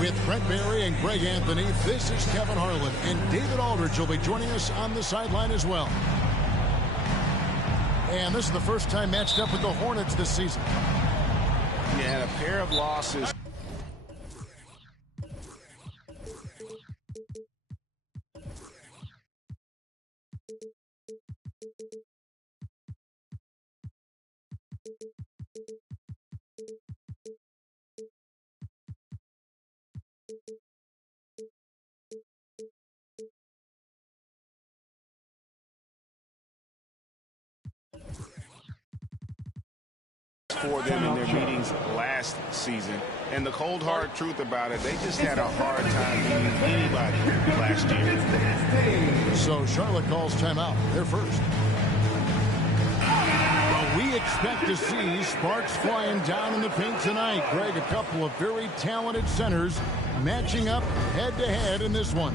With Brent Barry and Greg Anthony, this is Kevin Harlan, and David Aldridge will be joining us on the sideline as well. And this is the first time matched up with the Hornets this season. Yeah, a pair of losses. For them in their meetings last season, and the cold hard truth about it, they just had a hard time beating anybody last year. So Charlotte calls timeout. They're first. Well, we expect to see sparks flying down in the paint tonight. Greg, a couple of very talented centers matching up head-to-head in this one.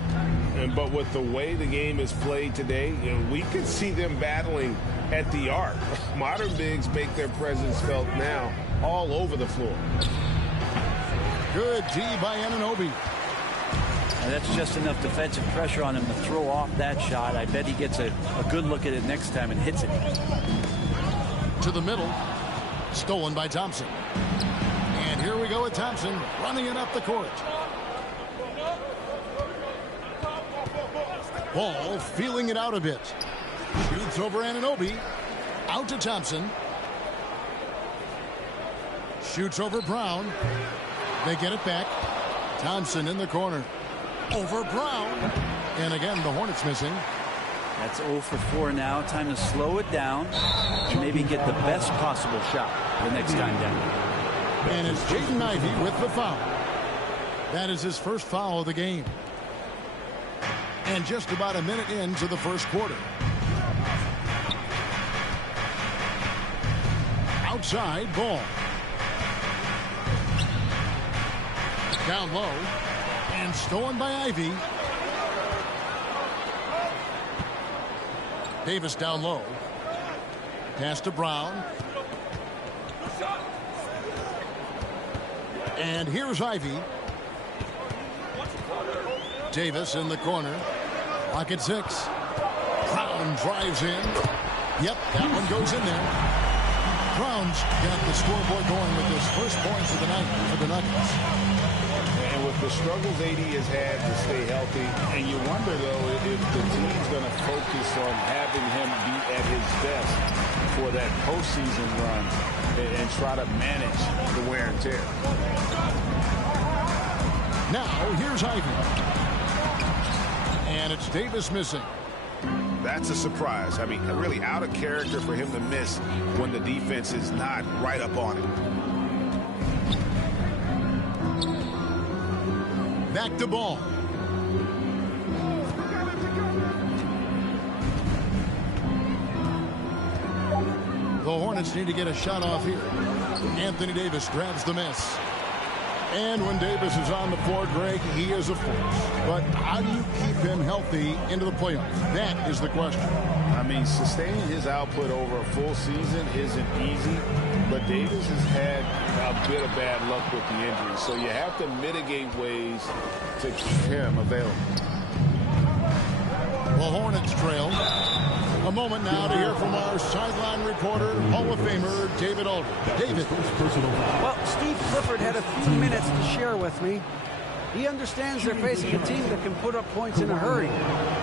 But with the way the game is played today, we could see them battling at the arc. Modern bigs make their presence felt now all over the floor. Good D by Anunoby. And that's just enough defensive pressure on him to throw off that shot. I bet he gets a good look at it next time and hits it. To the middle. Stolen by Thompson. And here we go with Thompson running it up the court. Ball feeling it out a bit. Shoots over Anunoby. Out to Thompson. Shoots over Brown. They get it back. Thompson in the corner. Over Brown. And again, the Hornets missing. That's 0 for 4 now. Time to slow it down and maybe get the best possible shot the next time down. And it's Jaden Ivey with the foul. That is his first foul of the game. And just about a minute into the first quarter. Outside ball. Down low. And stolen by Ivey. Davis down low. Pass to Brown. And here's Ivey. Davis in the corner. Lock at 6. Brown drives in. Yep, that one goes in there. Brown's got the scoreboard going with his first points of the night for the Nuggets. And with the struggles AD has had to stay healthy, and you wonder, though, if the team's going to focus on having him be at his best for that postseason run and try to manage the wear and tear. Now, here's Ivey. And it's Davis missing. That's a surprise. I mean, really out of character for him to miss when the defense is not right up on him. Back to ball. The Hornets need to get a shot off here. Anthony Davis grabs the miss. And when Davis is on the floor, Greg, he is a force. But how do you keep him healthy into the playoffs? That is the question. I mean, sustaining his output over a full season isn't easy, but Davis has had a bit of bad luck with the injury, so you have to mitigate ways to keep him available. The Hornets trail. A moment now to hear from our sideline reporter, Hall of Famer David Aldridge. David. Well, Steve Clifford had a few minutes to share with me. He understands they're facing a team that can put up points in a hurry.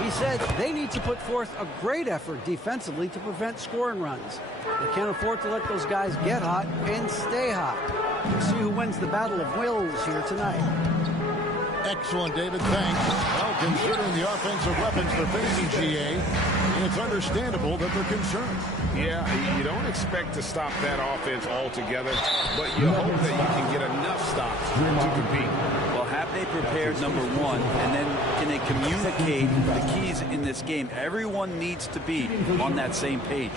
He said they need to put forth a great effort defensively to prevent scoring runs. They can't afford to let those guys get hot and stay hot. We'll see who wins the battle of wills here tonight. Excellent, David. Thanks. Well, considering the offensive weapons they're facing, GA, it's understandable that they're concerned. Yeah, you don't expect to stop that offense altogether, but you hope that you can get enough stops to compete. Well, have they prepared, number one, and then can they communicate the keys in this game? Everyone needs to be on that same page.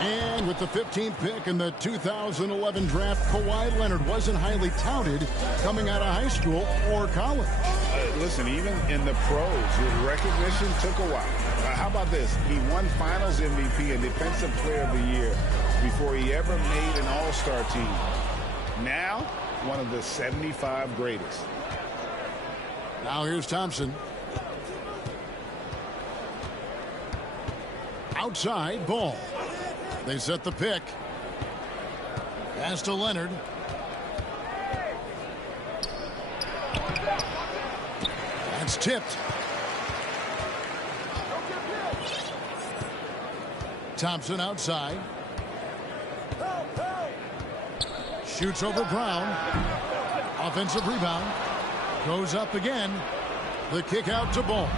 And with the 15th pick in the 2011 draft, Kawhi Leonard wasn't highly touted coming out of high school or college. Listen, even in the pros, recognition took a while. How about this? He won Finals MVP and Defensive Player of the Year before he ever made an All-Star team. Now, one of the 75 greatest. Now here's Thompson. Outside, ball. They set the pick. Pass to Leonard. That's tipped. Thompson outside. Shoots over Brown. Offensive rebound. Goes up again. The kick out to Ball.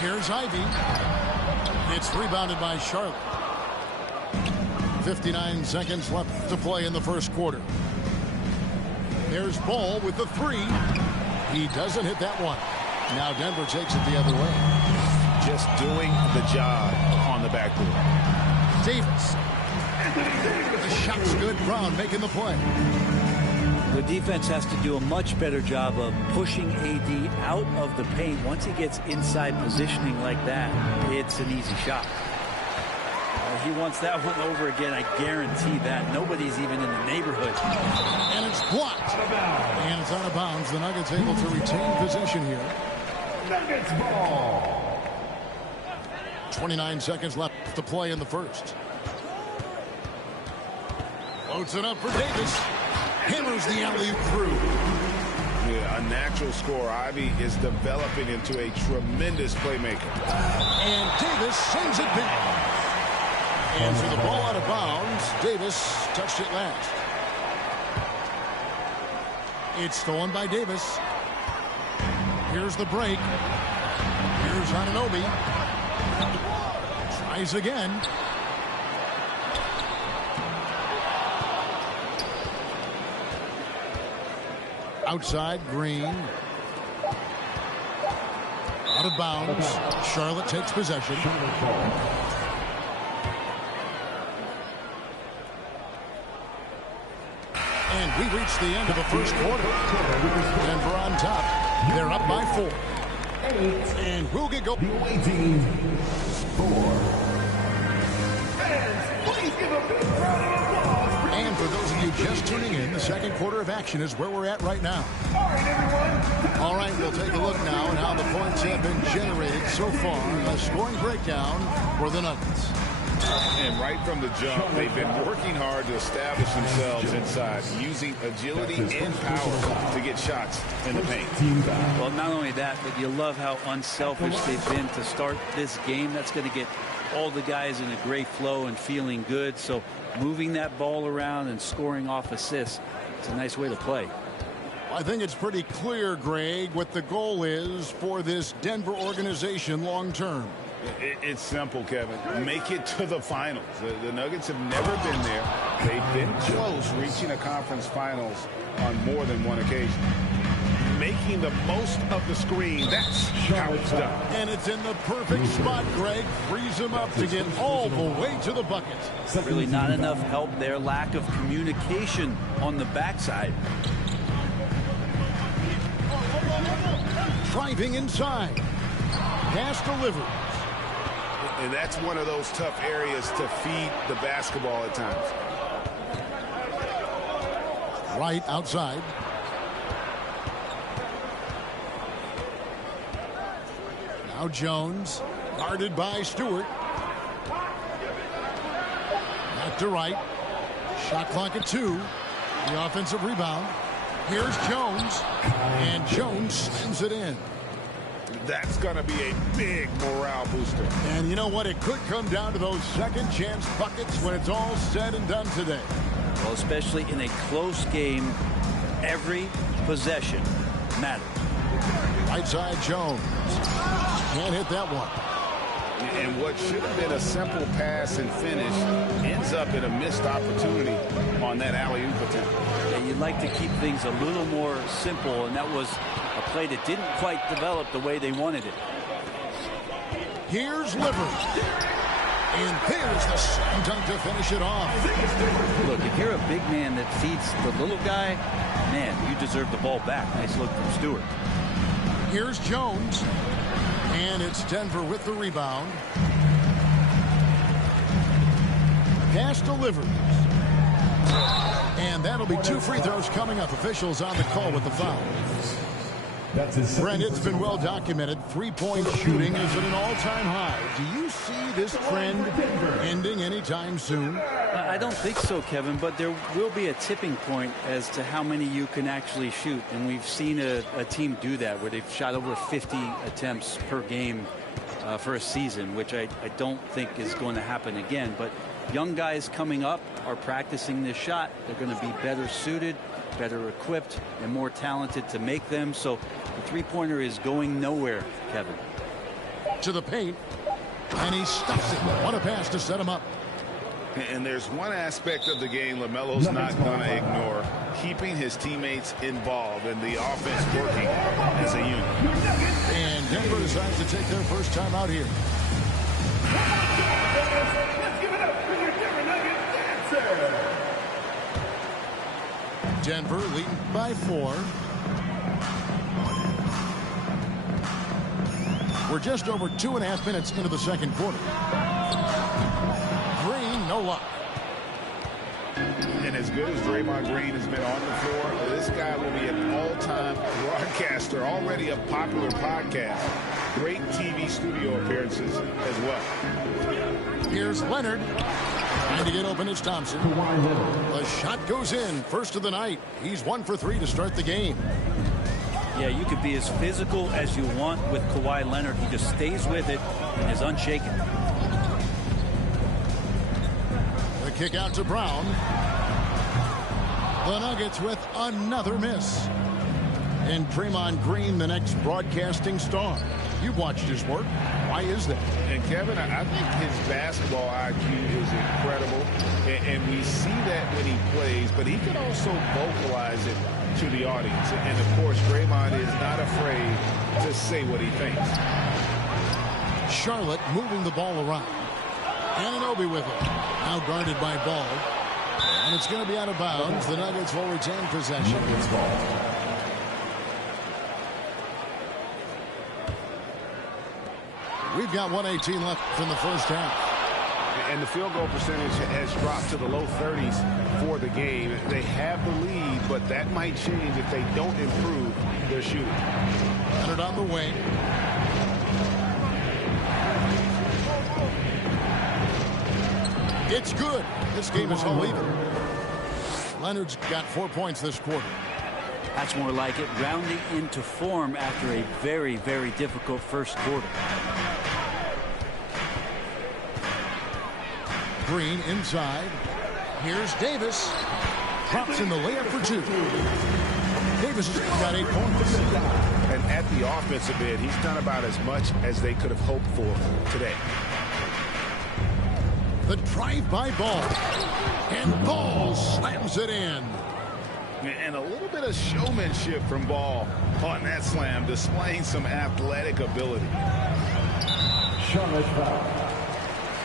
Here's Ivy. It's rebounded by Charlotte. 59 seconds left to play in the first quarter. There's Ball with the three. He doesn't hit that one. Now Denver takes it the other way. Just doing the job on the backboard. Davis. The shot's good. Brown making the play. The defense has to do a much better job of pushing AD out of the paint. Once he gets inside positioning like that, it's an easy shot. He wants that one over again, I guarantee that. Nobody's even in the neighborhood. And it's blocked. And it's out of bounds. The Nuggets able to retain possession here. Nuggets ball. 29 seconds left to play in the first. Loads it up for Davis. Hammers the alley-oop through. Yeah, a natural scorer. Ivy is developing into a tremendous playmaker. And Davis sends it back. And for the ball out of bounds, Davis touched it last. It's stolen by Davis. Here's the break. Here's Anunoby. Tries again. Outside, Green. Out of bounds. Charlotte takes possession. And we reach the end of the first quarter. Denver on top. They're up by 4. And we'll get going. Waiting for. Fans, please give a big round of applause. And for those of you just tuning in, the second quarter of action is where we're at right now. All right, everyone. All right, we'll take a look now at how the points have been generated so far. A scoring breakdown for the Nuggets. And right from the jump, they've been working hard to establish themselves inside, using agility and power to get shots in the paint. Well, not only that, but you love how unselfish they've been to start this game. That's going to get all the guys in a great flow and feeling good. So moving that ball around and scoring off assists, it's a nice way to play. I think it's pretty clear, Greg, what the goal is for this Denver organization long term. It's simple, Kevin. Make it to the finals. The Nuggets have never been there. They've been close reaching a conference finals on more than one occasion. Making the most of the screen, that's how it's done. And it's in the perfect spot, Greg. Frees him up to get all the way to the bucket. Really not enough help there. Lack of communication on the backside. Driving inside. Pass delivered. And that's one of those tough areas to feed the basketball at times. Right outside. Now Jones, guarded by Stewart. Back to right. Shot clock at 2. The offensive rebound. Here's Jones. And Jones slams it in. That's going to be a big morale booster. And you know what? It could come down to those second chance buckets when it's all said and done today. Well, especially in a close game, every possession matters. Right side Jones. Can't hit that one. And what should have been a simple pass and finish ends up in a missed opportunity on that alley-oop attempt. Yeah, you'd like to keep things a little more simple, and that was a play that didn't quite develop the way they wanted it. Here's Livers. And there's the slam dunk to finish it off. Look, if you're a big man that feeds the little guy, man, you deserve the ball back. Nice look from Stewart. Here's Jones. And it's Denver with the rebound. Pass to Livers. And that'll be 2 free throws coming up. Officials on the call with the foul. Brent, it's been well documented. Three-point shooting is at an all-time high. Do you see this trend ending anytime soon? I don't think so, Kevin, but there will be a tipping point as to how many you can actually shoot. And we've seen a team do that where they've shot over 50 attempts per game for a season, which I don't think is going to happen again. But young guys coming up are practicing this shot. They're going to be better suited, better equipped, and more talented to make them. So the three-pointer is going nowhere, Kevin. To the paint, and he stuffs it. What a pass to set him up. And there's one aspect of the game LaMelo's not going to ignore, keeping his teammates involved and the offense working as a unit. And Denver decides to take their first time out here. Let's give it up for your Denver Nuggets dancer. Denver leading by 4. We're just over 2.5 minutes into the second quarter. Green, no luck. And as good as Draymond Green has been on the floor, this guy will be an all-time broadcaster, already a popular podcast. Great TV studio appearances as well. Here's Leonard. Trying to get open is Thompson. The shot goes in. First of the night. He's 1 for 3 to start the game. Yeah, you could be as physical as you want with Kawhi Leonard. He just stays with it and is unshaken. The kick out to Brown. The Nuggets with another miss. And Draymond Green, the next broadcasting star. You've watched his work. Why is that? And Kevin, I think his basketball IQ is incredible. And we see that when he plays, but he can also vocalize it to the audience. And of course, Draymond is not afraid to say what he thinks. Charlotte moving the ball around. Anunoby with it. Now guarded by Ball. And it's going to be out of bounds. The Nuggets will retain possession. We've got 1:18 left in the first half. And the field goal percentage has dropped to the low 30s for the game. They have the lead, but that might change if they don't improve their shooting. Leonard on the wing. It's good. This game is all even. Leonard's got 4 points this quarter. That's more like it, rounding into form after a very, very difficult first quarter. Green inside. Here's Davis. Drops in the layup for 2. Davis has got 8 points. And at the offensive end, he's done about as much as they could have hoped for today. The drive by Ball. And Ball slams it in. And a little bit of showmanship from Ball on that slam, displaying some athletic ability. Charlotte foul.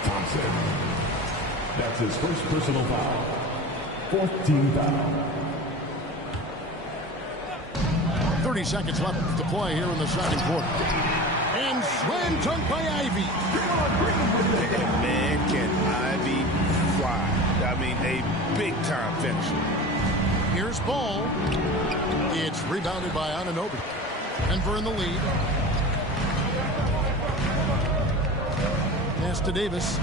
Thompson. That's his first personal foul. 4th team foul. 30 seconds left to play here in the second quarter. And slam dunk by Ivy. And man, can Ivy fly. I mean, a big-time finisher. Here's Ball. It's rebounded by Anunoby. Denver in the lead. Pass to Davis.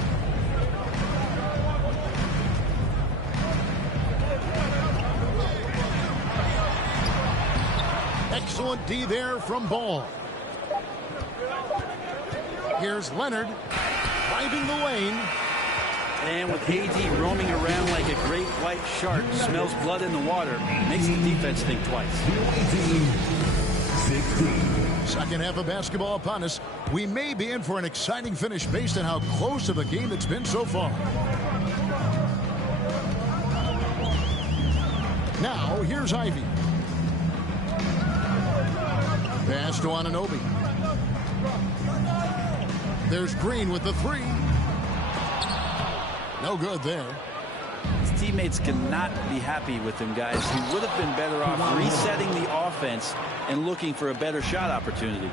Excellent D there from Ball. Here's Leonard driving the lane. And with AD roaming around like a great white shark, smells blood in the water, makes the defense think twice. 16. Second half of basketball upon us. We may be in for an exciting finish based on how close of a game it's been so far. Now, here's Ivy. Pass to Anunoby. There's Green with the three. No good there. His teammates cannot be happy with him, guys. He would have been better off resetting the offense and looking for a better shot opportunity.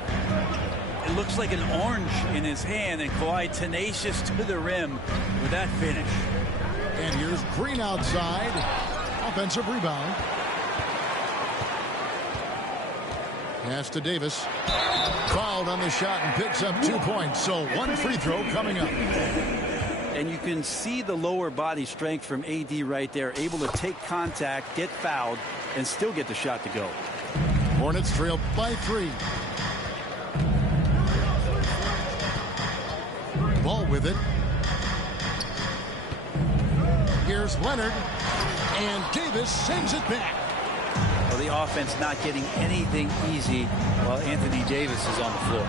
It looks like an orange in his hand, and Kawhi tenacious to the rim with that finish. And here's Green outside. Offensive rebound. Pass to Davis. Fouled on the shot and picks up 2 points. So one free throw coming up. And you can see the lower body strength from AD right there, able to take contact, get fouled, and still get the shot to go. Hornets trail by 3. Ball with it. Here's Leonard. And Davis sends it back. Well, the offense not getting anything easy while Anthony Davis is on the floor.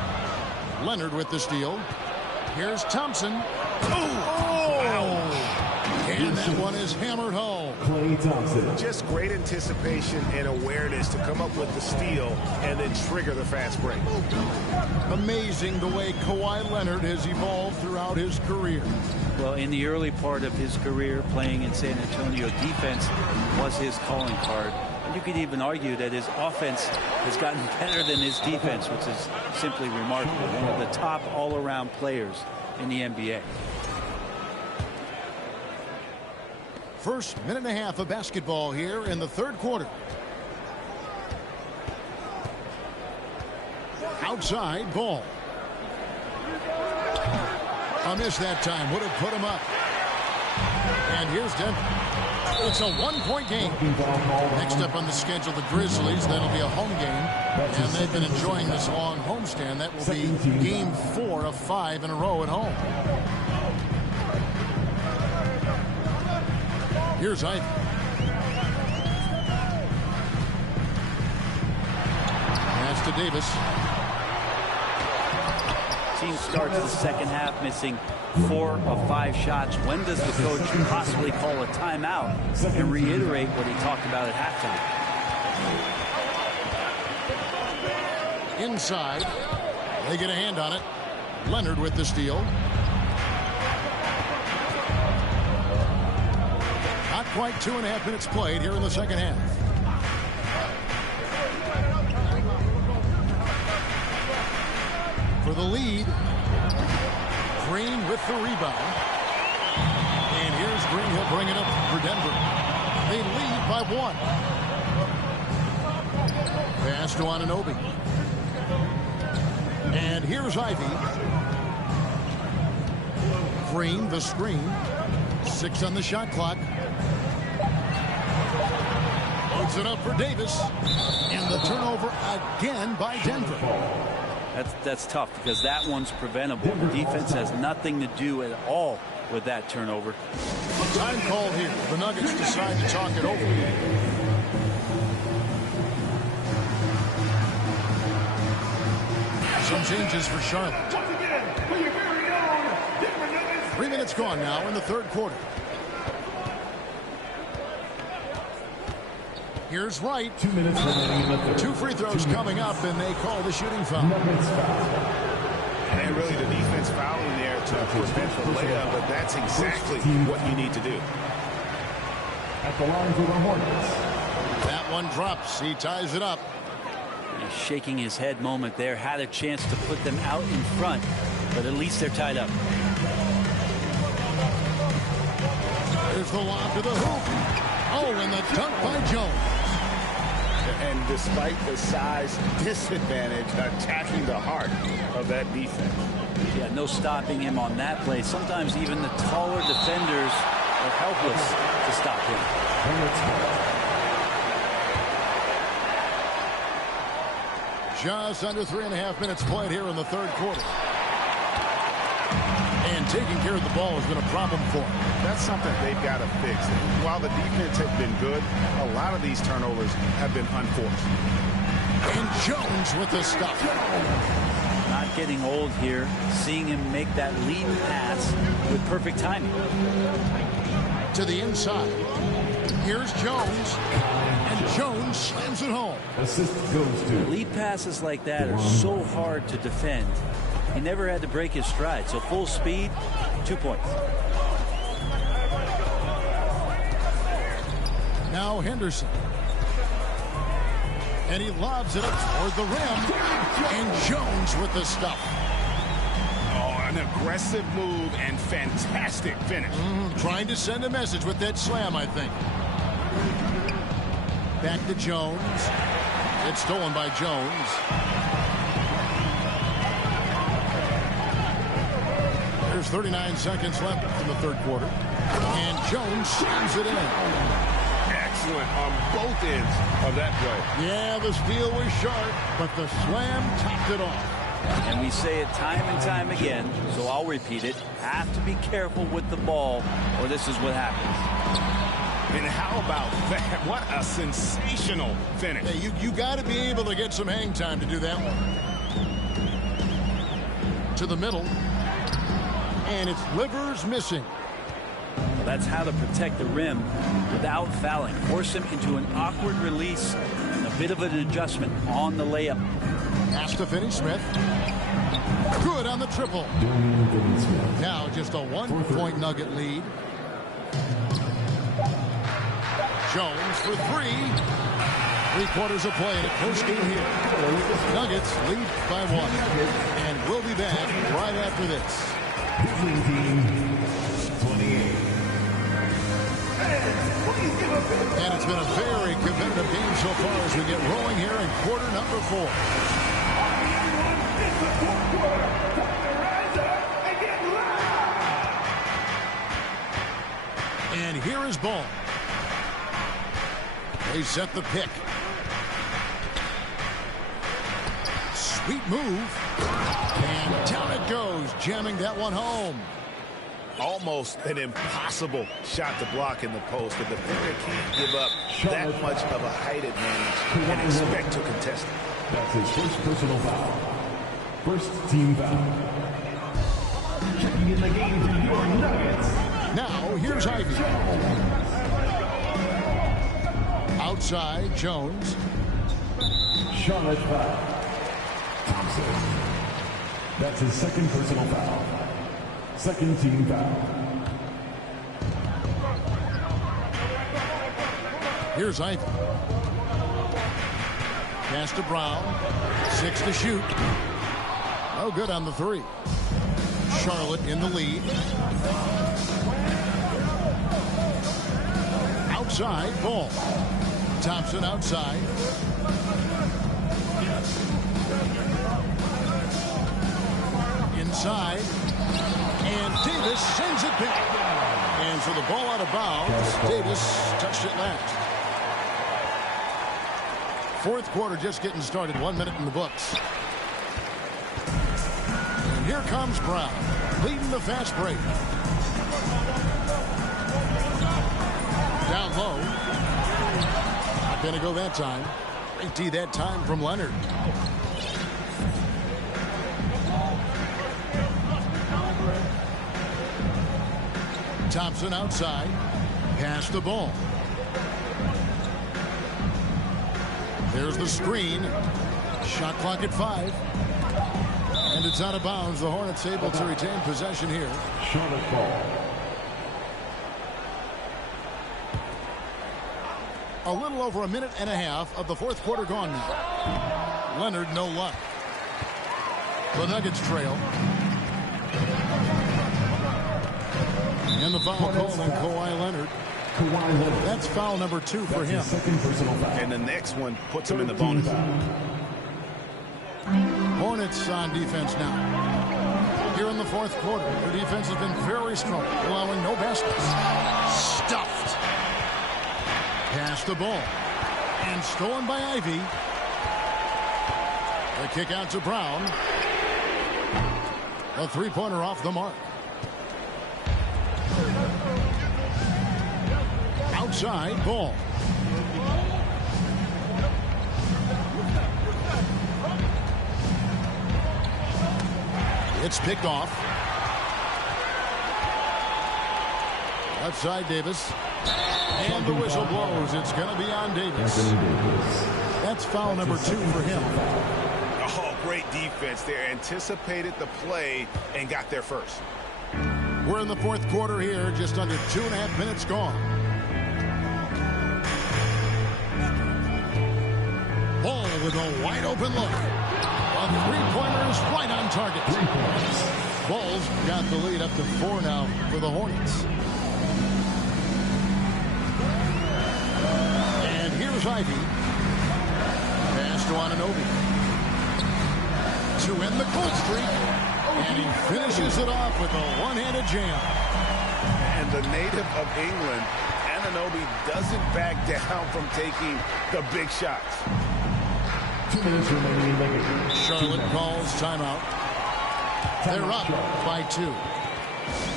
Leonard with the steal. Here's Thompson. And that one is hammered home. Klay Thompson. Just great anticipation and awareness to come up with the steal and then trigger the fast break. Amazing the way Kawhi Leonard has evolved throughout his career. Well, in the early part of his career playing in San Antonio, defense was his calling card. And you could even argue that his offense has gotten better than his defense, which is simply remarkable. One of the top all-around players in the NBA. First minute and a half of basketball here in the third quarter. Outside Ball. A miss that time. Would have put him up. And here's Denver. It's a one-point game. Next up on the schedule, the Grizzlies. That'll be a home game. And they've been enjoying this long homestand. That will be game 4 of 5 in a row at home. Here's Ivy. Pass to Davis. Team starts the second half missing 4 of 5 shots. When does the coach possibly call a timeout and reiterate what he talked about at halftime? Inside. They get a hand on it. Leonard with the steal. Not quite 2.5 minutes played here in the second half. For the lead, Green with the rebound. And here's Green. He'll bring it up for Denver. They lead by 1. Pass to Anunoby. And here's Ivy. Green, the screen. 6 on the shot clock. Loads it up for Davis. And the turnover again by Denver. That's tough because that one's preventable. The defense has nothing to do at all with that turnover. Time called here. The Nuggets decide to talk it over. Some changes for Charlotte. Once again, for your very own Denver Nuggets. 3 minutes gone now in the third quarter. Here's Wright. 2 minutes remaining in the third. 2 free throws coming up, and they call the shooting foul. Nuggets foul. And really the defense fouling there to prevent the layup, but that's exactly what you need to do. At the line for the Hornets. That one drops. He ties it up. He's shaking his head moment there. Had a chance to put them out in front, but at least they're tied up. There's the lob to the hoop. Oh, and the dunk by Jones. And despite the size disadvantage, attacking the heart of that defense. Yeah, no stopping him on that play. Sometimes even the taller defenders are helpless to stop him. Just under 3.5 minutes played here in the third quarter. And taking care of the ball has been a problem for him. That's something they've got to fix. While the defense has been good, a lot of these turnovers have been unforced. And Jones with the stuff. Not getting old here. Seeing him make that lead pass with perfect timing. To the inside. Here's Jones. And Jones slams it home. Assist goes to. Lead passes like that are so hard to defend. He never had to break his stride. So full speed, 2 points. Now Henderson. And he lobs it up toward the rim. And Jones with the stuff. Oh, an aggressive move and fantastic finish. Trying to send a message with that slam, I think. Back to Jones. It's stolen by Jones. There's 39 seconds left in the third quarter. And Jones slams it in. Excellent on both ends of that play. Yeah, the steal was sharp, but the slam topped it off. And we say it time and time again, so I'll repeat it. Have to be careful with the ball, or this is what happens. And how about that? What a sensational finish. Hey, you got to be able to get some hang time to do that one. To the middle. And it's livers missing. Well, that's how to protect the rim without fouling. Force him into an awkward release and a bit of an adjustment on the layup. Pass to Finney-Smith. Good on the triple. Now just a 1-point Nugget lead. Jones for three. 3 quarters of play in a close game here. Nuggets lead by 1. And we'll be back right after this. 28. And it's been a very competitive game so far as we get rolling here in quarter number 4. It's the fourth quarter. Time to rise up and get loud. And here is ball. They set the pick. Sweet move. And down it goes, jamming that one home. Almost an impossible shot to block in the post. The defender can't give up that much of a height advantage and expect to contest it. That's his first personal foul. First team foul. Checking in the game for your Nuggets. Now, here's Ivy. Outside, Jones. Charlotte foul. Thompson. That's his second personal foul. Second team foul. Here's Ivy. Pass to Brown. 6 to shoot. Oh, good on the 3. Charlotte in the lead. Outside, ball. Thompson outside. Inside. And Davis sends it back. And so the ball out of bounds. Davis touched it last. Fourth quarter just getting started. 1 minute in the books. And here comes Brown, leading the fast break. Down low. Not going to go that time. Great D that time from Leonard. Thompson outside. Pass the ball. There's the screen. Shot clock at 5. And it's out of bounds. The Hornets able to retain possession here. Charlotte ball. A little over a minute and a half of the fourth quarter gone now. Leonard, no luck. The Nuggets trail. And the foul called on Kawhi Leonard. That's foul number 2 for him. Second personal foul. And the next one puts him in the bonus. Hornets on defense now. here in the fourth quarter. Their defense has been very strong, allowing no baskets. Stuffed. Pass the ball. And stolen by Ivy. The kick out to Brown. A three-pointer off the mark. Outside ball. It's picked off. Left side Davis. And the whistle blows. It's going to be on Davis. That's foul number 2 for him. Oh, great defense there. Anticipated the play and got there first. We're in the fourth quarter here. Just under 2.5 minutes gone. Ball with a wide open look. A three-pointer is right on target. Bulls got the lead up to 4 now for the Hornets. And here's Ivy. Pass to Anunoby. To end the cold streak. And he finishes it off with a one-handed jam. And the native of England, Anunoby doesn't back down from taking the big shots. 2 minutes remaining in the game. Charlotte calls timeout. They're up by 2.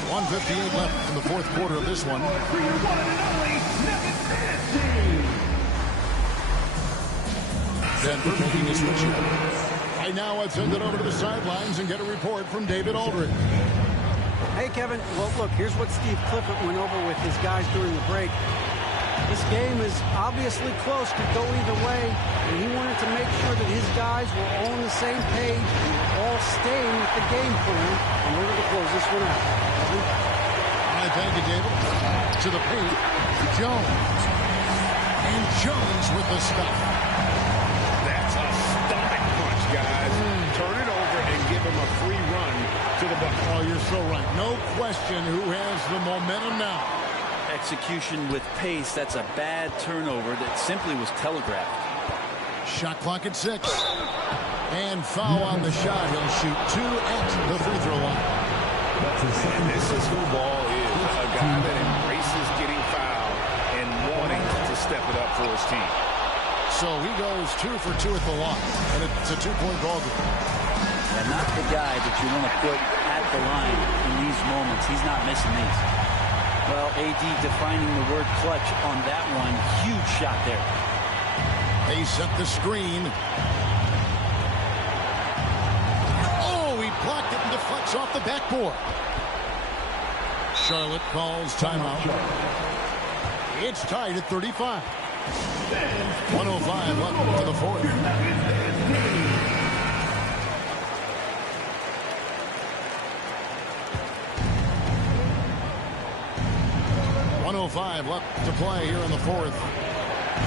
1:58 left in the fourth quarter of this one. Denver making a switch here. Right now, let's send it over to the sidelines and get a report from David Aldridge. Hey, Kevin. Well, look, here's what Steve Clifford went over with his guys during the break. This game is obviously close, could go either way, and he wanted to make sure that his guys were all on the same page and were all staying with the game plan in order to close this one out. Kevin? All right, thank you, David. To the paint, Jones. And Jones with the stuff. That's a stomach punch, guys. Turn it over and give him a free run to the bucket. Oh, you're so right. No question who has the momentum now. Execution with pace. That's a bad turnover that simply was telegraphed. Shot clock at 6. And foul on the shot. He'll shoot 2 at the free throw line. And this is who Ball is. A guy that embraces getting fouled and wanting to step it up for his team. So he goes 2 for 2 at the line. And it's a 2-point ball game. And not the guy that you want to put at the line in these moments. He's not missing these. Well, AD defining the word clutch on that one. Huge shot there. They set the screen. Oh, he blocked it and deflects off the backboard. Charlotte calls timeout. It's tied at 35. 105 left to the fourth. .05 left to play here in the fourth.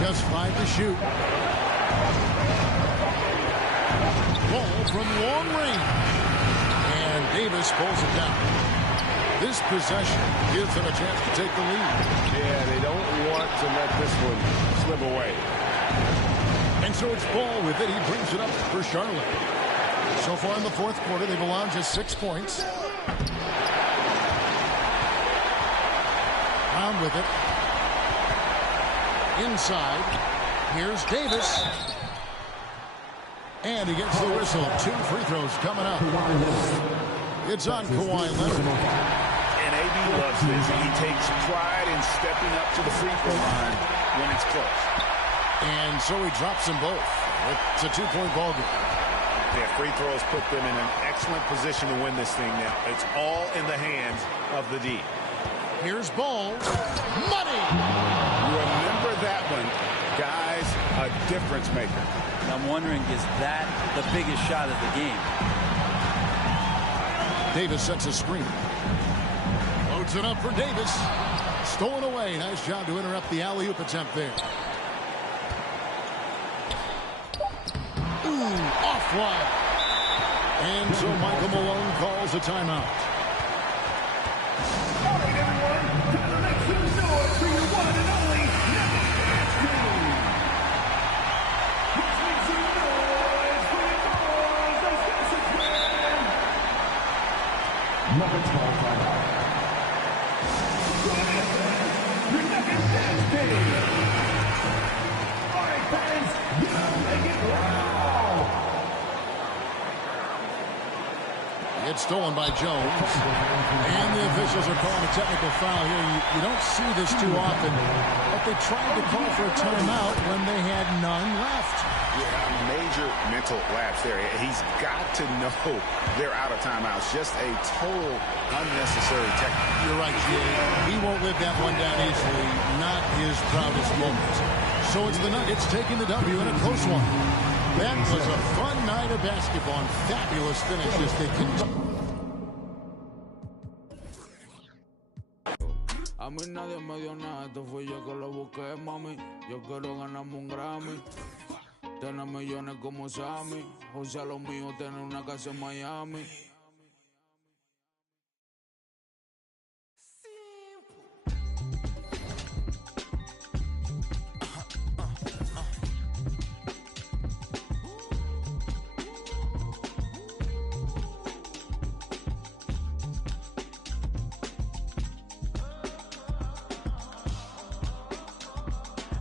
Just 5 to shoot. Ball from long range. And Davis pulls it down. This possession gives them a chance to take the lead. Yeah, they don't want to let this one slip away. And so it's Ball with it. He brings it up for Charlotte. So far in the fourth quarter, they've allowed just 6 points. Brown with it. Inside. Here's Davis. And he gets the whistle. 2 free throws coming up. It's on Kawhi Leonard. And AD loves this. He takes pride in stepping up to the free throw line when it's close. And so he drops them both. It's a 2-point ball game. Yeah, free throws put them in an excellent position to win this thing now. It's all in the hands of the D. Here's Ball. Money! Remember that one. Guys, a difference maker. And I'm wondering, is that the biggest shot of the game? Davis sets a screen. Loads it up for Davis. Stolen away. Nice job to interrupt the alley-oop attempt there. Ooh, offline. And so Michael Malone calls a timeout. All right, everyone. Time to make some noise for your one and only Never team. Let's make some noise for your boys, those Celtics, man. gets stolen by Jones. And the officials are calling a technical foul here. You don't see this too often, but they tried to call for a timeout when they had none left. Yeah, major mental lapse there. He's got to know they're out of timeouts. Just a total unnecessary technical. You're right, Jay. He won't live that one down easily. Not his proudest moment. So it's the Nuggets taking the W in a close one. That was a fun night of basketball and fabulous finishes. They continue. A mí nadie me dio nada, esto fui yo que lo busqué, mami. Yo quiero ganarme un Grammy. Tener millones como Sammy. O sea, lo mío, tener una casa en Miami.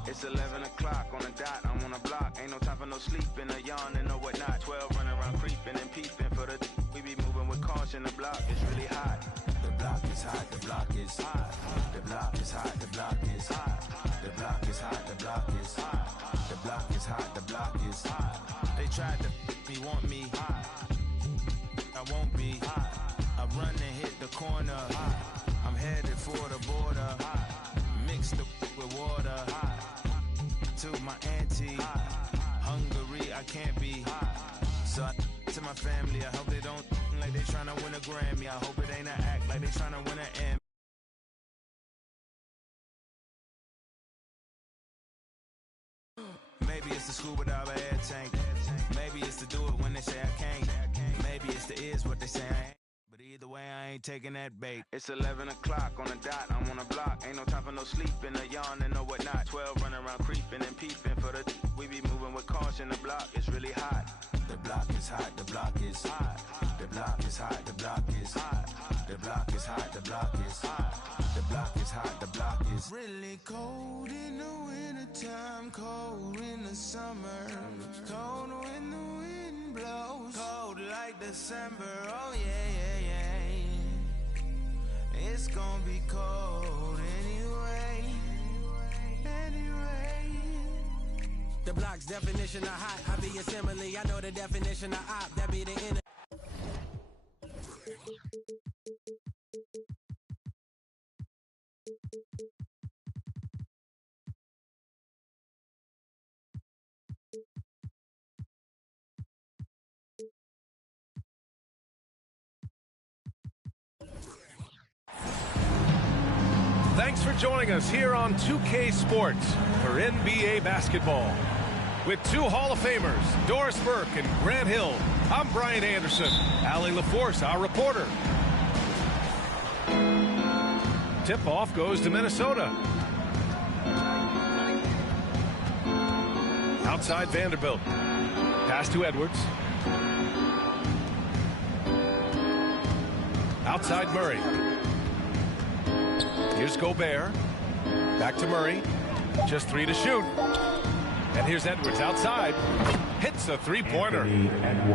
It's 11 o'clock on the dot, I'm on the block. Ain't no time for no sleeping, or yawning, or whatnot. 12 running around creeping and peeping for the we be moving with caution. The block is really hot. The block is hot, the block is hot. The block is hot, the block is hot. The block is hot, the block is hot. The block is hot, the block is hot. They tried to me, want me hot. I won't be hot. I run and hit the corner. I'm headed for the border. Mix the with water. To my auntie, Hungary, I can't be. So I to my family, I hope they don't like they tryna win a Grammy. I hope it ain't an act like they tryna win an M. Maybe it's the scuba dive air tank. Maybe it's to do it when they say I can't. Maybe it's the is what they say I ain't. But either way, I ain't taking that bait. It's 11 o'clock on the dot, I'm on the block. Ain't no time for no sleeping, or yawning, or whatnot. 12 running around creeping and peeping for the we be moving with caution. The block is really hot. The block is hot, the block is hot. The block is hot, the block is hot. The block is hot, the block is hot. The block is hot, the block is really cold in the wintertime, cold in the summer, cold when the wind blows, cold like December. Oh yeah, yeah, yeah. It's gonna be cold anyway. The block's definition of hot, I be a simile. I know the definition of op, that be the inner. Thanks for joining us here on 2K Sports for NBA basketball. With two Hall of Famers, Doris Burke and Grant Hill, I'm Brian Anderson. Allie LaForce, our reporter. Tip-off goes to Minnesota. Outside Vanderbilt. Pass to Edwards. Outside Murray. Here's Gobert. Back to Murray. Just 3 to shoot. And here's Edwards outside. Hits a three-pointer.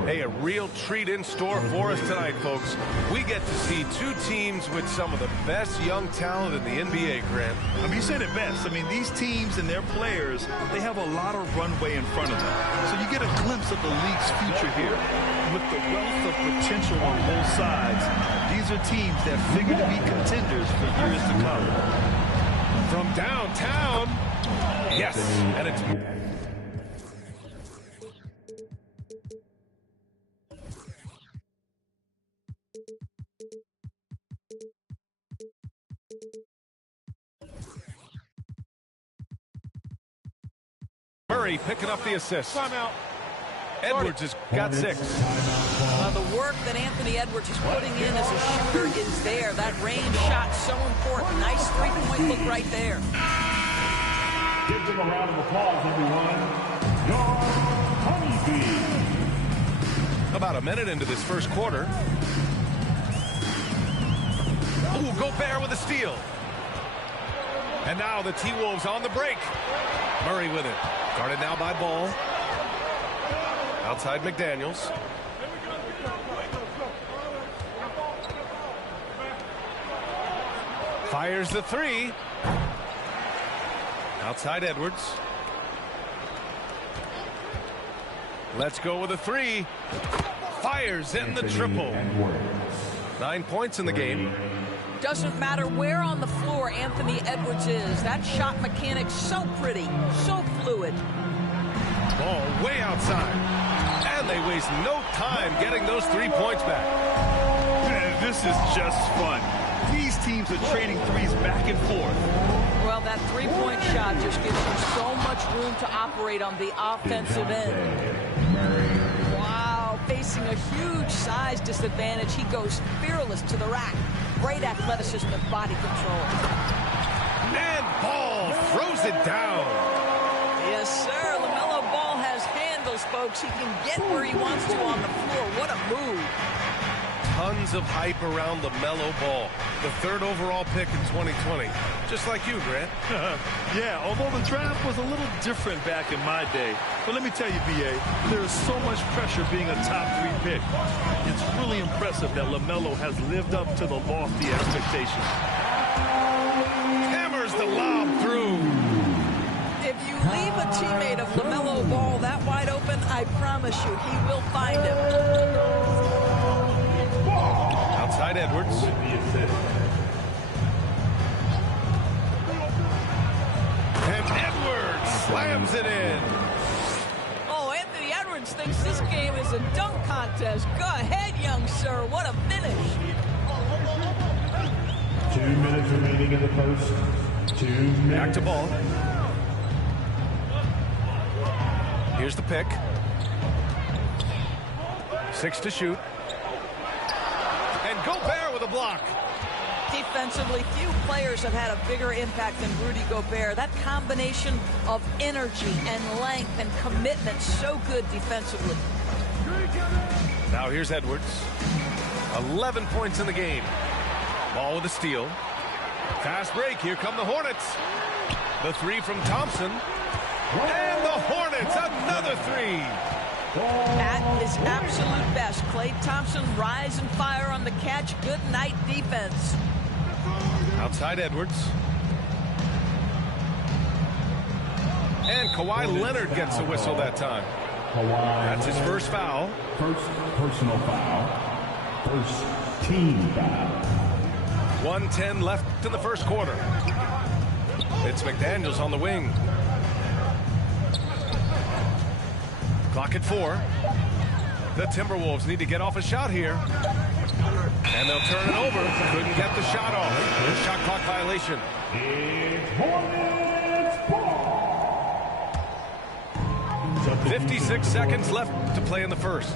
Hey, a real treat in store for us tonight, folks. We get to see two teams with some of the best young talent in the NBA, Grant. I mean, you said it best. I mean, these teams and their players, they have a lot of runway in front of them. So you get a glimpse of the league's future here. With the wealth of potential on both sides, these are teams that figure to be contenders for years to come. From downtown, yes, and it's... Murray picking up the assist. Timeout. Edwards has got 6. The work that Anthony Edwards is putting in as a shooter is there. That range shot so important. Nice three-point look right there. Give them a round of applause, everyone. Your Honeybee. About a minute into this first quarter. Ooh, Gobert with a steal. And now the T-Wolves on the break. Murray with it. Guarded now by Ball. Outside McDaniels. Fires the three. Outside Edwards. Let's go with a three. Fires in the triple. 9 points in the game. Doesn't matter where on the floor Anthony Edwards is. That shot mechanic's so pretty, so fluid. Ball way outside. And they waste no time getting those 3 points back. Man, this is just fun. These teams are trading threes back and forth. Well, that three-point shot just gives you so much room to operate on the offensive end. Wow, facing a huge size disadvantage, he goes fearless to the rack. Great athleticism and body control. And Ball throws it down. Yes, sir. LaMelo Ball has handles, folks. He can get where he wants to on the floor. What a move. Tons of hype around LaMelo Ball, the 3rd overall pick in 2020. Just like you, Grant. Yeah, although the draft was a little different back in my day. But let me tell you, B.A., there is so much pressure being a top 3 pick. It's really impressive that LaMelo has lived up to the lofty expectations. Hammers the lob through. If you leave a teammate of LaMelo Ball that wide open, I promise you, he will find him. Outside Edwards. And Edwards slams it in. Oh, Anthony Edwards thinks this game is a dunk contest. Go ahead, young sir. What a finish. 2 minutes remaining in the first. 2 minutes. Back to Ball. Here's the pick. 6 to shoot. And Gobert with a block. Defensively, few players have had a bigger impact than Rudy Gobert. That combination of energy and length and commitment, so good defensively. Now here's Edwards. 11 points in the game. Ball with a steal. Fast break. Here come the Hornets. The three from Thompson. And the Hornets, another three. At his absolute best, Klay Thompson rise and fire on the catch. Good night defense. Outside Edwards. And Kawhi Leonard gets a whistle that time. That's his first foul. First personal foul. First team foul. 1:10 left in the first quarter. It's McDaniels on the wing. Clock at 4. The Timberwolves need to get off a shot here. And they'll turn it over. Couldn't get the shot off. Shot clock violation. It's Hornets ball. 56 seconds left to play in the first.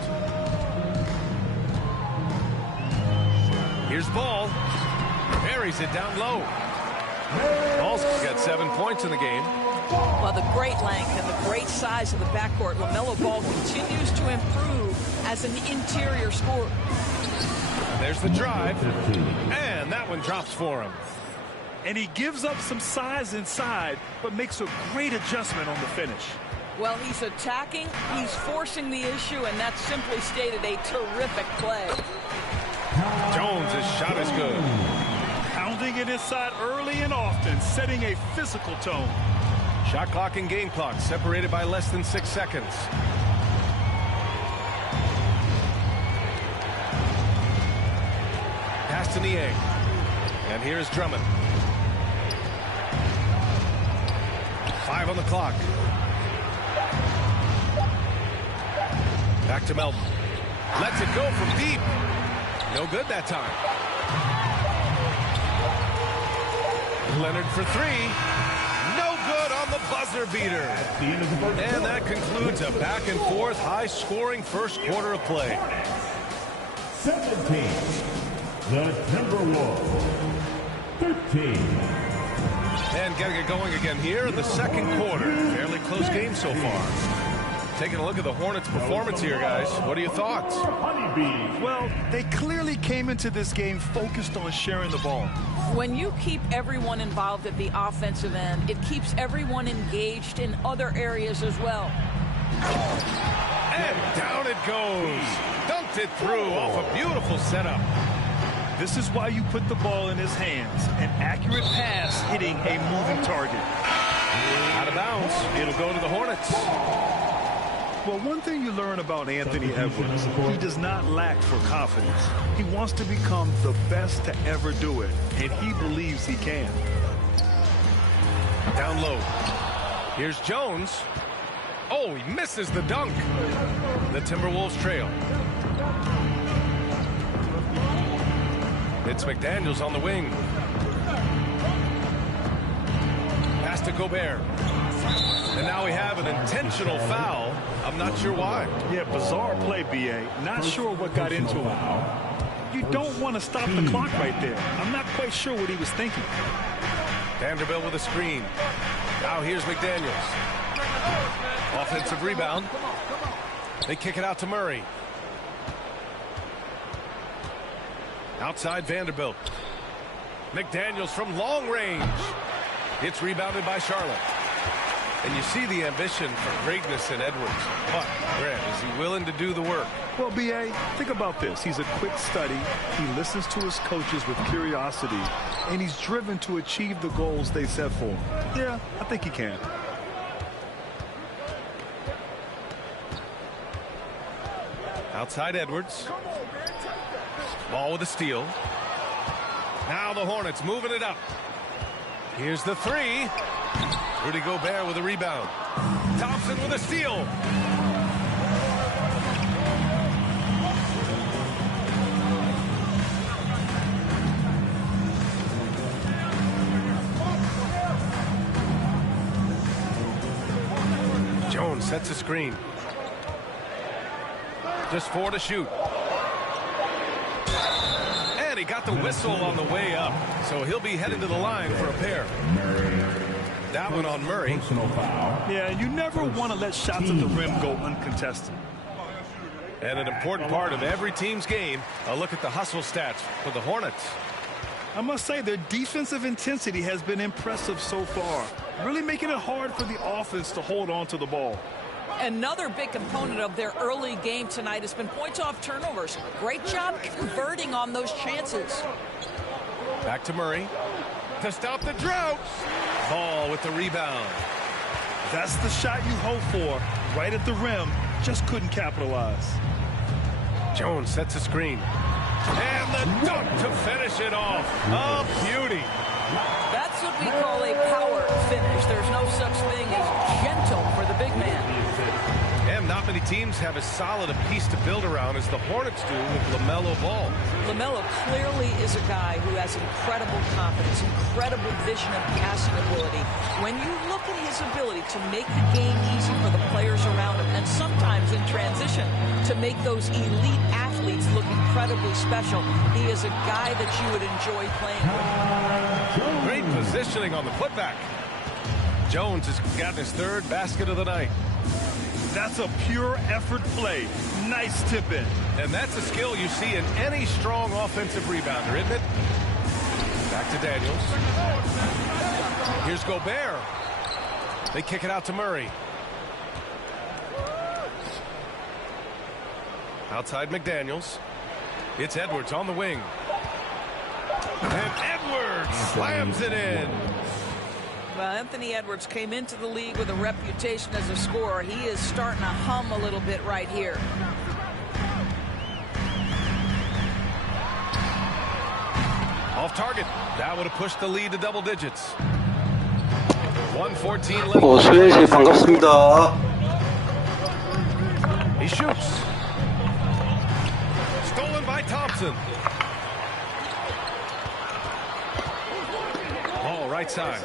Here's Ball. Buries it down low. Ball's got 7 points in the game. Well, the great length and the great size of the backcourt, LaMelo Ball continues to improve as an interior scorer. There's the drive. And that one drops for him. And he gives up some size inside, but makes a great adjustment on the finish. Well, he's attacking, he's forcing the issue, and that's simply stated a terrific play. Jones' shot is good. Pounding it inside early and often, setting a physical tone. Shot clock and game clock separated by less than 6 seconds. Pass to Niang. And here's Drummond. 5 on the clock. Back to Melton. Lets it go from deep. No good that time. Leonard for 3. No good on the buzzer beater. And that concludes a back and forth, high-scoring first quarter of play. 17. The Timberwolves. 13. And getting it going again here in the second quarter. Fairly close game so far. Taking a look at the Hornets' performance here, guys. What are your thoughts? Well, they clearly came into this game focused on sharing the ball. When you keep everyone involved at the offensive end, it keeps everyone engaged in other areas as well. And down it goes. Dunked it through off a beautiful setup. This is why you put the ball in his hands. An accurate pass hitting a moving target. Out of bounds. It'll go to the Hornets. Well, one thing you learn about Anthony Edwards, he does not lack for confidence. He wants to become the best to ever do it, and he believes he can. Down low. Here's Jones. Oh, he misses the dunk. The Timberwolves trail. It's McDaniels on the wing. Pass to Gobert. And now we have an intentional foul. I'm not sure why. Yeah, bizarre play, B.A. Not sure what got into him. You don't want to stop the clock right there. I'm not quite sure what he was thinking. Vanderbilt with a screen. Now here's McDaniels. Offensive rebound. They kick it out to Murray. Outside Vanderbilt. McDaniels from long range. It's rebounded by Charlotte. And you see the ambition for greatness in Edwards. But, Grant, is he willing to do the work? Well, B.A., think about this. He's a quick study. He listens to his coaches with curiosity. And he's driven to achieve the goals they set for him. Yeah, I think he can. Outside Edwards. Ball with a steal. Now the Hornets moving it up. Here's the three. Rudy Gobert with a rebound. Thompson with a steal. Jones sets a screen. Just 4 to shoot. And he got the whistle on the way up. So he'll be headed to the line for a pair. That one on Murray. Yeah, you never want to let shots at the rim go uncontested. And an important part of every team's game, a look at the hustle stats for the Hornets. I must say their defensive intensity has been impressive so far, really making it hard for the offense to hold on to the ball. Another big component of their early game tonight has been points off turnovers. Great job converting on those chances. Back to Murray to stop the drought. Ball with the rebound. That's the shot you hope for. Right at the rim, just couldn't capitalize. Jones sets a screen. And the dunk to finish it off. A beauty. That's what we call a power finish. There's no such thing as gentle for the big man. And not many teams have as solid a piece to build around as the Hornets do with LaMelo Ball. LaMelo clearly is a guy who has incredible confidence, incredible vision and passing ability. When you look at his ability to make the game easy for the players around him, and sometimes in transition to make those elite athletes look incredibly special, he is a guy that you would enjoy playing with. Great positioning on the putback. Jones has gotten his third basket of the night. That's a pure effort play. Nice tip in. And that's a skill you see in any strong offensive rebounder, isn't it? Back to Daniels. Here's Gobert. They kick it out to Murray. Outside McDaniels. It's Edwards on the wing. And Edwards slams it in. Well, Anthony Edwards came into the league with a reputation as a scorer. He is starting to hum a little bit right here. Off target. That would have pushed the lead to double digits. 1:14 left. 수현 씨 반갑습니다. He shoots. Stolen by Thompson. Ball right side.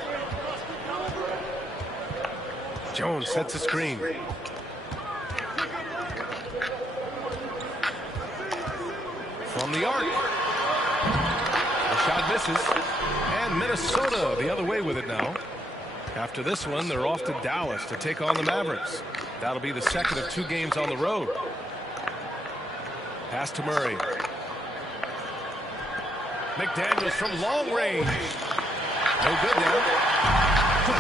Jones sets a screen. From the arc. The shot misses. And Minnesota the other way with it now. After this one, they're off to Dallas to take on the Mavericks. That'll be the second of 2 games on the road. Pass to Murray. McDaniels from long range. No good now.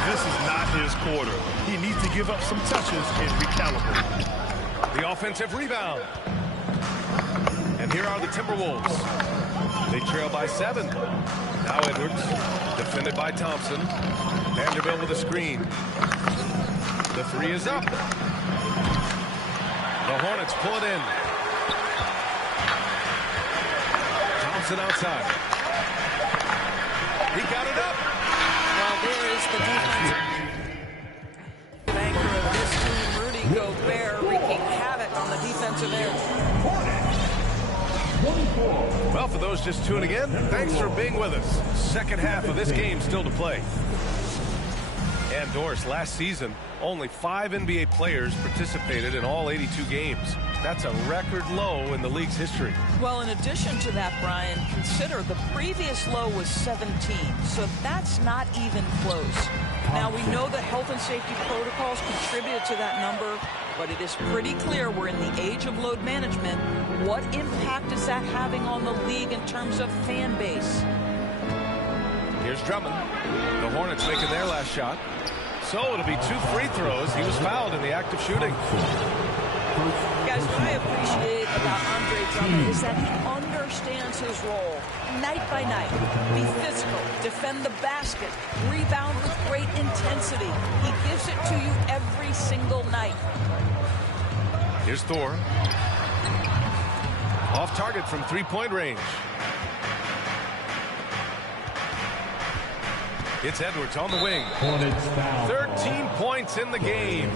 This is not his quarter. He needs to give up some touches and recalibrate. The offensive rebound. And here are the Timberwolves. They trail by 7. Now Edwards, defended by Thompson. Vanderbilt with a screen. The three is up. The Hornets pull it in. Thompson outside. He got it up. Well, there is the defensive anchor of this team, Rudy Gobert, wreaking havoc on the defensive end. Well, for those just tuning in, thanks for being with us. Second half of this game still to play. And Doris, last season, only 5 NBA players participated in all 82 games. That's a record low in the league's history. Well, in addition to that, Brian, consider the previous low was 17, so that's not even close. Now, we know that health and safety protocols contributed to that number, but it is pretty clear we're in the age of load management. What impact is that having on the league in terms of fan base? Here's Drummond. The Hornets making their last shot. So it'll be 2 free throws. He was fouled in the act of shooting. Guys, what I appreciate about Andre Drummond is that he understands his role night by night. Be physical, defend the basket, rebound with great intensity. He gives it to you every single night. Here's Thor. Off target from 3-point range. It's Edwards on the wing. 13 points in the game.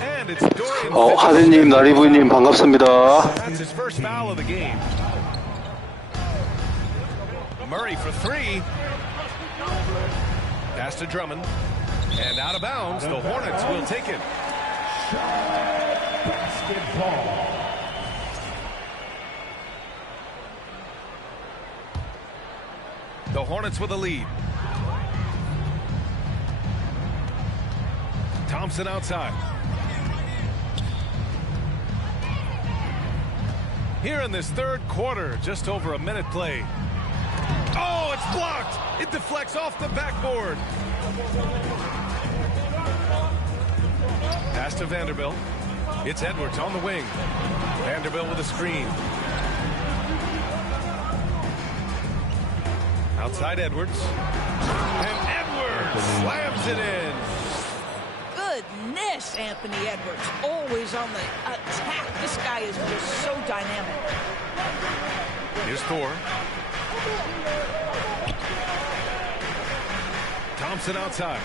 And it's Dorian. 하드님, 나리부님 반갑습니다. That's his first foul of the game. Murray for 3. Pass to Drummond. And out of bounds, the Hornets will take it. The Hornets with a lead. Thompson outside. Here in this third quarter, just over a minute played. Oh, it's blocked. It deflects off the backboard. Pass to Vanderbilt. It's Edwards on the wing. Vanderbilt with a screen. Outside Edwards. And Edwards slams it in. Goodness, Anthony Edwards, always on the attack. This guy is just so dynamic. Here's Thor. Thompson outside.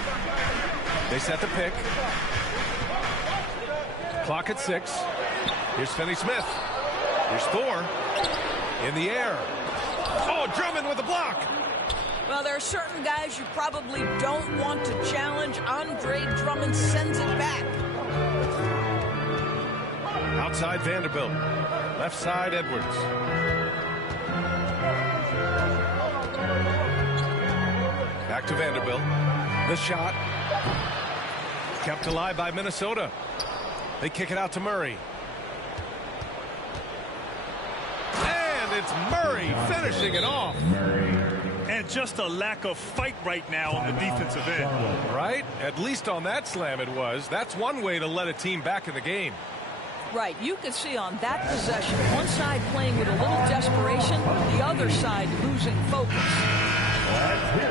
They set the pick. Clock at 6. Here's Finney-Smith. Here's Thor. In the air. Oh, Drummond with a block. Well, there are certain guys you probably don't want to challenge. Andre Drummond sends it back. Outside Vanderbilt. Left side Edwards. Back to Vanderbilt. The shot. Kept alive by Minnesota. They kick it out to Murray. And it's Murray finishing it off. And just a lack of fight right now on the defensive end. Right? At least on that slam it was. That's one way to let a team back in the game. Right. You can see on that possession, one side playing with a little desperation, the other side losing focus.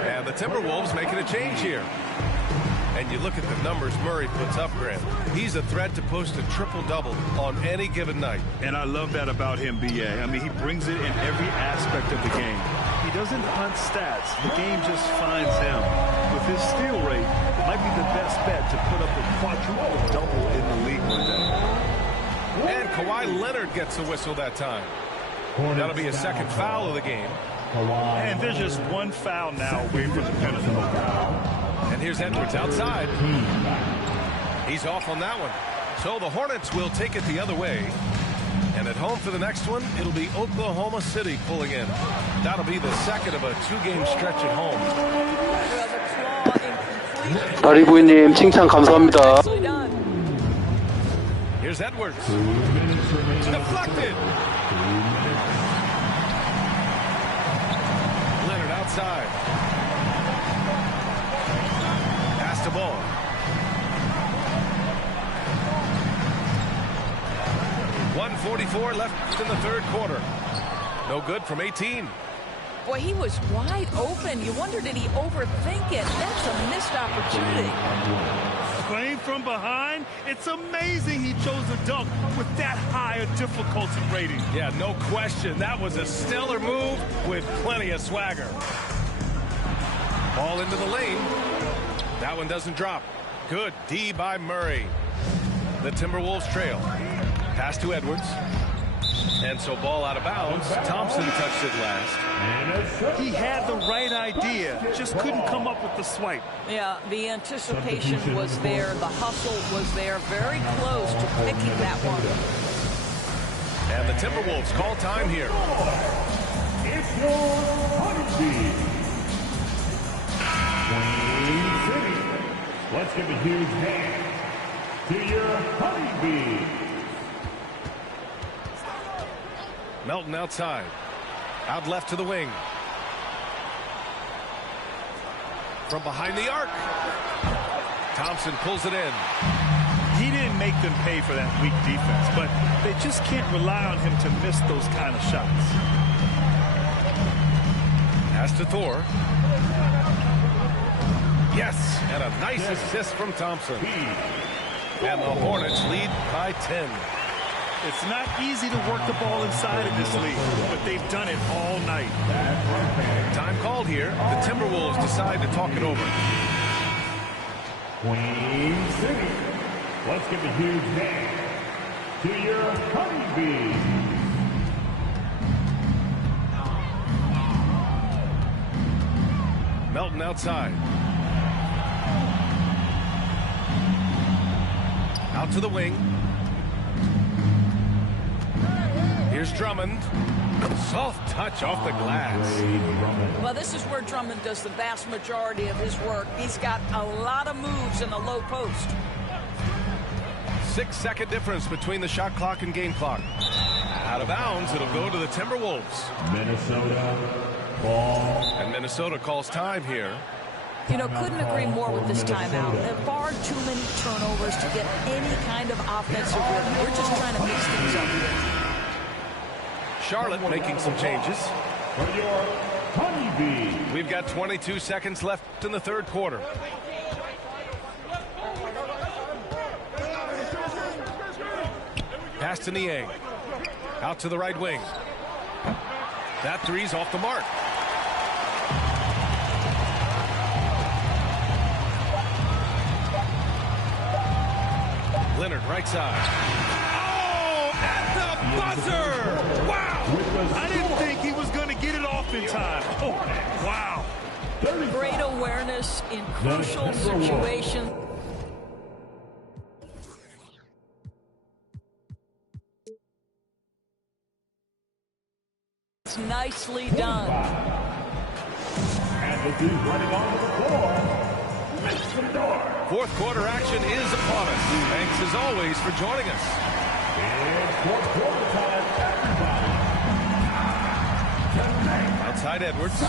And the Timberwolves making a change here. And you look at the numbers Murray puts up, Grant. He's a threat to post a triple-double on any given night. And I love that about him, B.A. I mean, he brings it in every aspect of the game. He doesn't hunt stats. The game just finds him. With his steal rate, might be the best bet to put up a quadruple double in the league one day. And Kawhi Leonard gets the whistle that time. That'll be his second foul of the game. And there's just one foul now away from the penalty. And here's Edwards outside. He's off on that one. So the Hornets will take it the other way. And at home for the next one, it'll be Oklahoma City pulling in. That'll be the second of a 2-game stretch at home. 나리부님 칭찬 감사합니다. Here's Edwards. Deflected. Leonard outside. Pass to Ball. .144 left in the third quarter. No good from 18. Boy, he was wide open. You wonder, did he overthink it? That's a missed opportunity. Playing from behind, it's amazing he chose a dunk with that high a difficulty rating. Yeah, no question. That was a stellar move with plenty of swagger. Ball into the lane. That one doesn't drop. Good D by Murray. The Timberwolves trail. Pass to Edwards. And so ball out of bounds. Thompson touched it last. He had the right idea, just couldn't come up with the swipe. Yeah, the anticipation was there. The hustle was there. Very close to picking that one. And the Timberwolves call time here. It's your Honeybee. Queen City. Let's give a huge hand to your Honeybee. Melton outside. Out left to the wing. From behind the arc. Thompson pulls it in. He didn't make them pay for that weak defense, but they just can't rely on him to miss those kind of shots. Pass to Thor. Yes, and a nice assist from Thompson. And the Hornets lead by 10. It's not easy to work the ball inside of this league, but they've done it all night. Time called here. The Timberwolves decide to talk it over. Queen City. Let's give a huge hand to your Honeybee. Melton outside. Out to the wing. Here's Drummond. Soft touch off the glass. Well, this is where Drummond does the vast majority of his work. He's got a lot of moves in the low post. 6-second difference between the shot clock and game clock. Out of bounds, it'll go to the Timberwolves. Minnesota ball. And Minnesota calls time here. You know, couldn't agree more with this timeout. There are far too many turnovers to get any kind of offensive rhythm. We're just trying to mix things up here. Charlotte making some changes. For your Honeybee. We've got 22 seconds left in the third quarter. Pass to Niang. Out to the right wing. That three's off the mark. Leonard, right side. Oh, at the buzzer! Wow! I didn't think he was going to get it off in time. Oh, wow. Great awareness in crucial situations. It's nicely done. And the dude running onto the floor. Fourth quarter action is upon us. Thanks as always for joining us. It's fourth quarter time, everybody. Outside Edwards.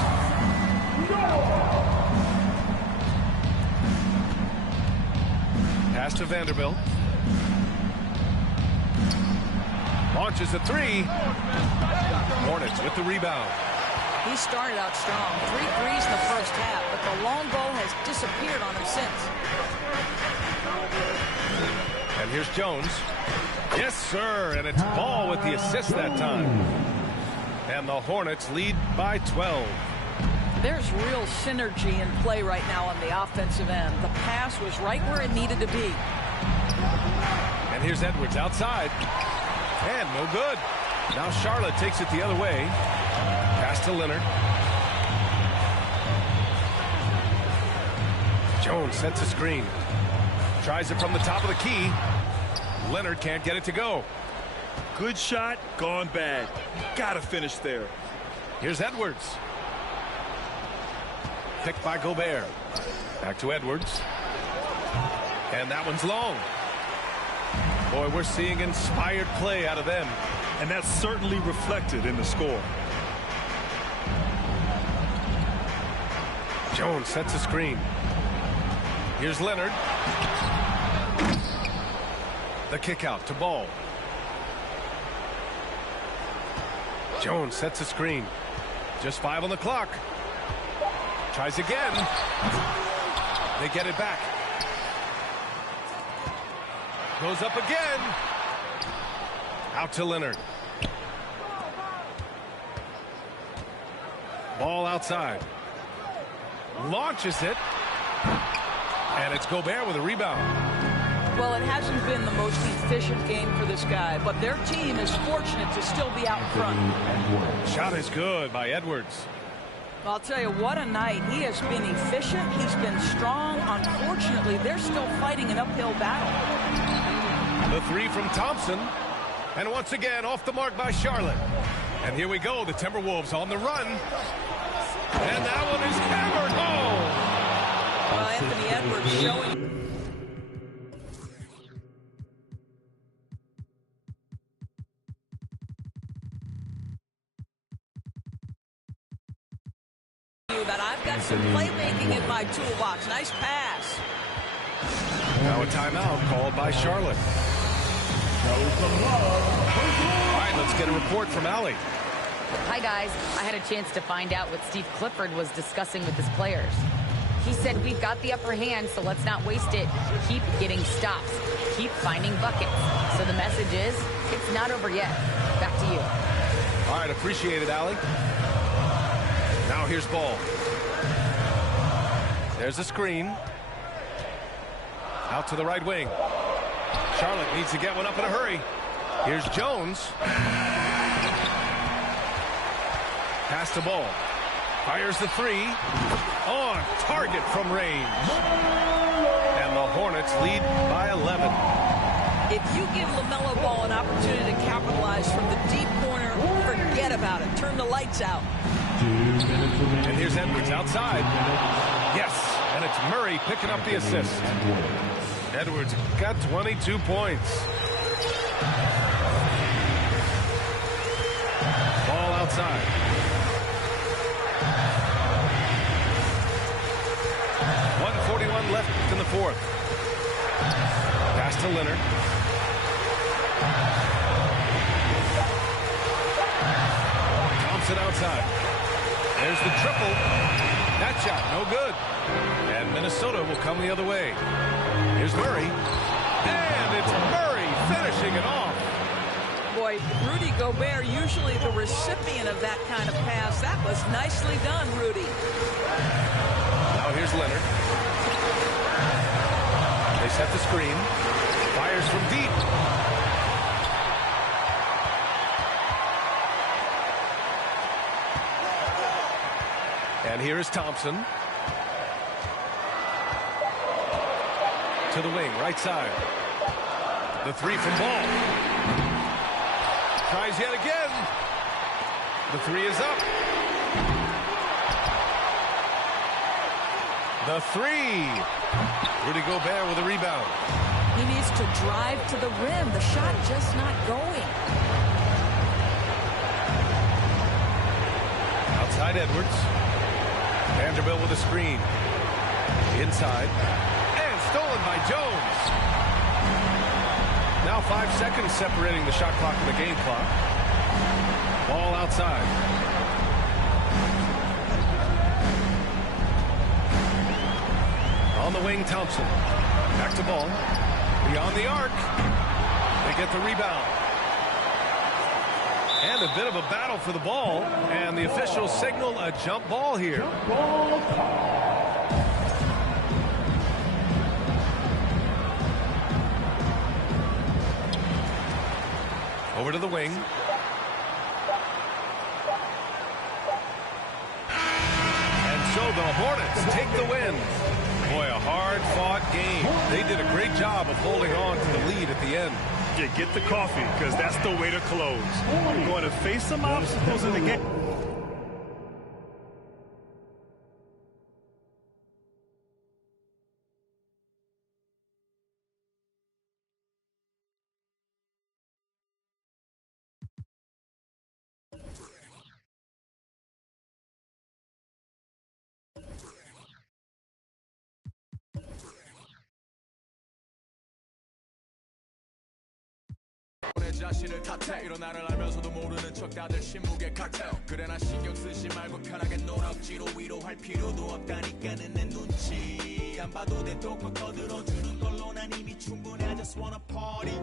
Pass to Vanderbilt. Launches a three. Hornets with the rebound. He started out strong. 3 threes in the first half, but the long ball has disappeared on him since. And here's Jones. Yes, sir, and it's Ball with the assist that time. And the Hornets lead by 12. There's real synergy in play right now on the offensive end. The pass was right where it needed to be. And here's Edwards outside. And no good. Now Charlotte takes it the other way. Pass to Leonard. Jones sets a screen. Tries it from the top of the key. Leonard can't get it to go. Good shot, gone bad. Gotta finish there. Here's Edwards. Picked by Gobert. Back to Edwards. And that one's long. Boy, we're seeing inspired play out of them. And that's certainly reflected in the score. Jones sets a screen. Here's Leonard. The kick out to Ball. Jones sets a screen. Just 5 on the clock. Tries again. They get it back. Goes up again. Out to Leonard. Ball outside. Launches it. And it's Gobert with a rebound. Well, it hasn't been the most efficient game for this guy, but their team is fortunate to still be out front. Shot is good by Edwards. I'll tell you, what a night. He has been efficient. He's been strong. Unfortunately, they're still fighting an uphill battle. The three from Thompson. And once again, off the mark by Charlotte. And here we go, the Timberwolves on the run. And that one is hammered home. Well, Anthony Edwards showing... that I've got some playmaking in my toolbox. Nice pass. Now a timeout called by Charlotte. All right, let's get a report from Allie. Hi, guys. I had a chance to find out what Steve Clifford was discussing with his players. He said, we've got the upper hand, so let's not waste it. Keep getting stops. Keep finding buckets. So the message is, it's not over yet. Back to you. All right, appreciate it, Allie. Now here's Ball. There's a screen. Out to the right wing. Charlotte needs to get one up in a hurry. Here's Jones. Pass to Ball. Fires the three. On target from range. And the Hornets lead by 11. If you give LaMelo Ball an opportunity to capitalize from the deep corner, forget about it. Turn the lights out. And here's Edwards outside. Yes, and it's Murray picking up the assist. Edwards got 22 points. Ball outside. .141 left in the fourth. Pass to Leonard. Thompson outside. There's the triple. That shot, no good. And Minnesota will come the other way. Here's Murray. And it's Murray finishing it off. Boy, Rudy Gobert, usually the recipient of that kind of pass. That was nicely done, Rudy. Now here's Leonard. They set the screen. Fires from deep. And here is Thompson. To the wing, right side. The three from Ball. Tries yet again. The three is up. The three. Rudy Gobert with a rebound. He needs to drive to the rim. The shot just not going. Outside Edwards. Vanderbilt with a screen. Inside. And stolen by Jones. Now 5 seconds separating the shot clock and the game clock. Ball outside. On the wing, Thompson. Back to Ball. Beyond the arc. They get the rebound. And a bit of a battle for the ball. And the officials signal a jump ball here. Over to the wing. And so the Hornets take the win. Boy, a hard-fought game. They did a great job of holding on to the lead at the end. Yeah, get the coffee, because that's the way to close. You're going to face some obstacles in the game. 자신을 탓해 이런 나를 알면서도 모르는 척 다들 침묵의 칼텔 그래 난 신경 쓰지 말고 편하게 놀 억지로 위로할 필요도 없다니까는 내 눈치 안 봐도 돼 또 꼭 떠들어주는 걸로 난 이미 충분해 I just wanna party